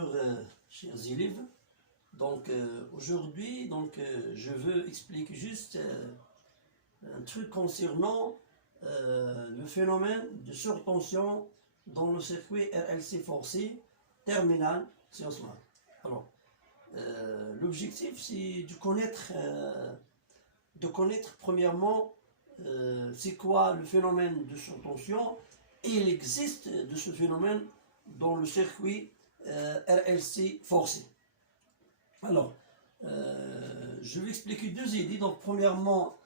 Bonjour chers élèves. Aujourd'hui je veux expliquer juste un truc concernant le phénomène de surtension dans le circuit RLC forcé terminal sciences maths. Alors l'objectif c'est de connaître premièrement c'est quoi le phénomène de surtension, et il existe de ce phénomène dans le circuit RLC forcé. Alors, je vais expliquer deux idées. Donc, premièrement,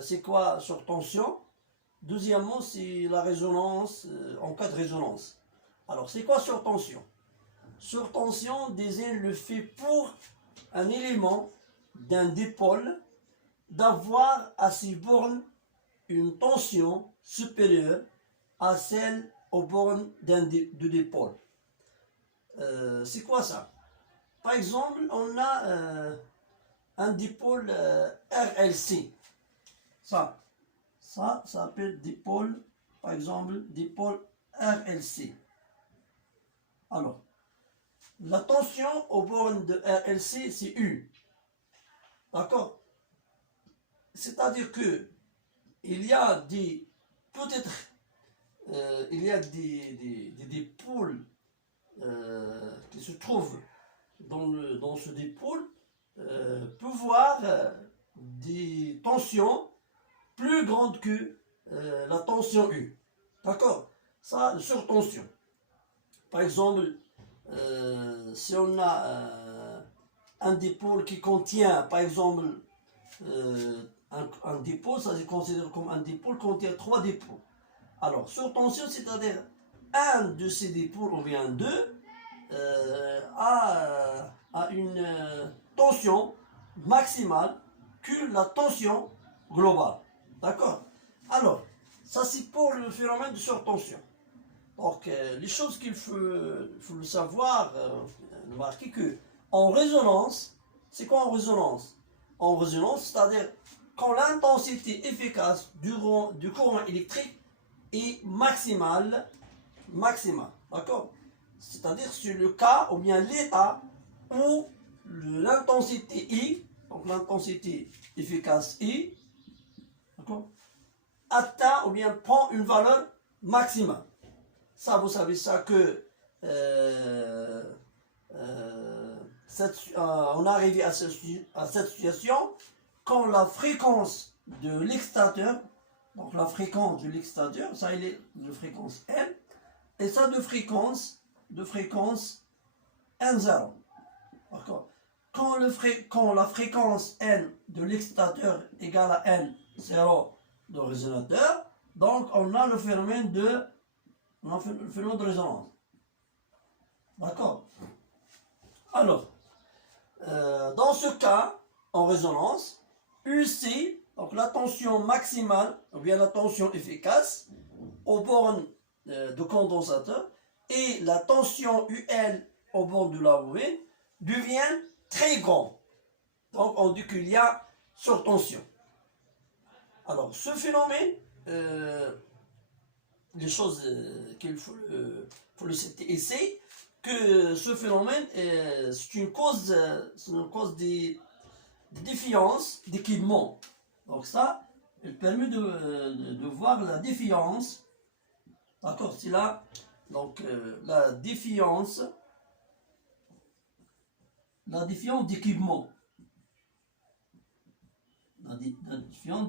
c'est quoi surtension? Deuxièmement, c'est la résonance, en cas de résonance. Alors, c'est quoi surtension? Surtension désigne le fait pour un élément d'un dipôle d'avoir à ses bornes une tension supérieure à celle aux bornes de dipôle. C'est quoi ça? Par exemple, on a un dipôle RLC. Ça s'appelle dipôle, par exemple, dipôle RLC. Alors, la tension aux bornes de RLC, c'est U. D'accord? C'est-à-dire que il y a des, peut-être, il y a des dipôles qui se trouvent dans ce dipôle, peut voir des tensions plus grandes que la tension U. D'accord? Ça, surtension. Par exemple, si on a un dipôle qui contient, par exemple, un dipôle, ça se considère comme un dipôle qui contient trois dipôles. Alors, surtension, c'est-à-dire un de ces dipôles, ou bien deux, a une tension maximale que la tension globale. D'accord? Alors, ça c'est pour le phénomène de surtension. Donc, les choses qu'il faut le savoir, remarquer que en résonance, c'est quoi en résonance? En résonance, c'est-à-dire quand l'intensité efficace du courant électrique est maximale, d'accord? C'est-à-dire sur le cas ou bien l'état où l'intensité I, donc l'intensité efficace I, d'accord, atteint ou bien prend une valeur maximale. Ça, vous savez ça que on est arrivé à cette situation quand la fréquence de l'excitateur, donc la fréquence de l'excitateur, ça il est de fréquence N, et ça de fréquence N0. D'accord. Quand la fréquence N de l'excitateur égale à N0 de résonateur, donc on a le phénomène de résonance. D'accord. Alors, dans ce cas, en résonance, UC, donc la tension maximale, ou bien la tension efficace, aux bornes de condensateur, et la tension UL au bord de la bobine devient très grand. Donc on dit qu'il y a surtension. Alors ce phénomène, les choses qu'il faut le citer ici, que ce phénomène c'est une cause de défiance d'équipement. Donc ça, il permet de voir la défiance. D'accord, c'est là. Donc la défiance d'équipement. La défiance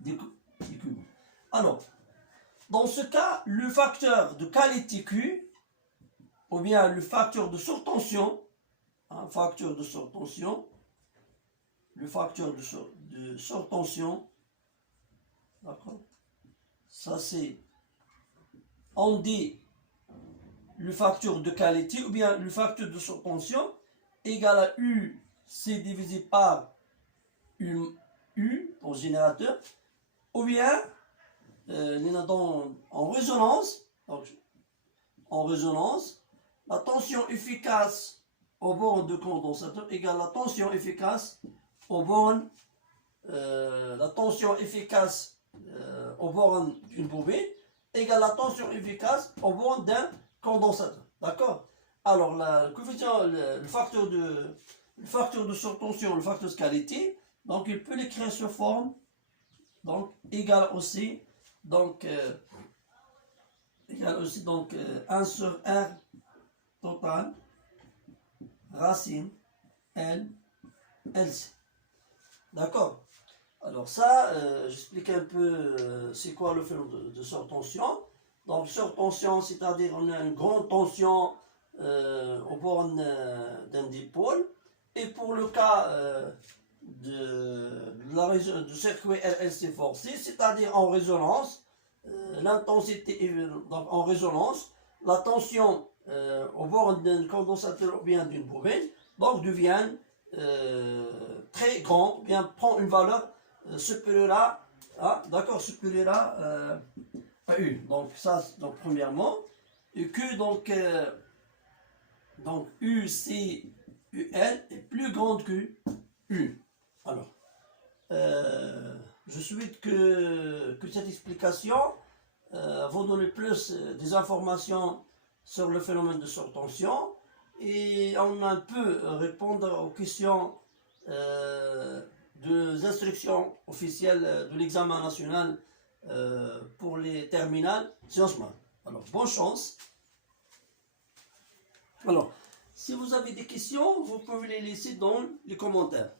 d'équipement. Alors, dans ce cas, le facteur de qualité Q, ou bien le facteur de surtension, le facteur de surtension, d'accord, ça c'est, on dit le facteur de qualité ou bien le facteur de surtension égale à U, c'est divisé par U au générateur, ou bien en résonance, donc en résonance, la tension efficace aux bornes de condensateur égale la tension efficace aux bornes, d'une bobine égale la tension efficace aux bornes d'un condensateur. D'accord? Alors, le coefficient, le facteur de surtension, le facteur de qualité, donc il peut l'écrire sous forme, donc égal aussi, donc, égal aussi, donc 1 sur R total, racine, L, LC. D'accord? Alors ça, j'explique un peu c'est quoi le phénomène de surtension. Donc surtension, c'est-à-dire on a une grande tension aux bornes d'un dipôle. Et pour le cas du circuit RLC forcé, c'est-à-dire en résonance, l'intensité est donc en résonance, la tension aux bornes d'un condensateur ou bien d'une bobine, donc devient très grand, bien prend une valeur supérieure à, d'accord, supérieure à U. Donc ça, donc premièrement, et que donc UC UL est plus grande que U. Alors, je souhaite que cette explication vous donne plus des informations sur le phénomène de surtension et on a un peu répondre aux questions des instructions officielles de l'examen national pour les terminales sciences maths. Alors, bonne chance. Alors, si vous avez des questions, vous pouvez les laisser dans les commentaires.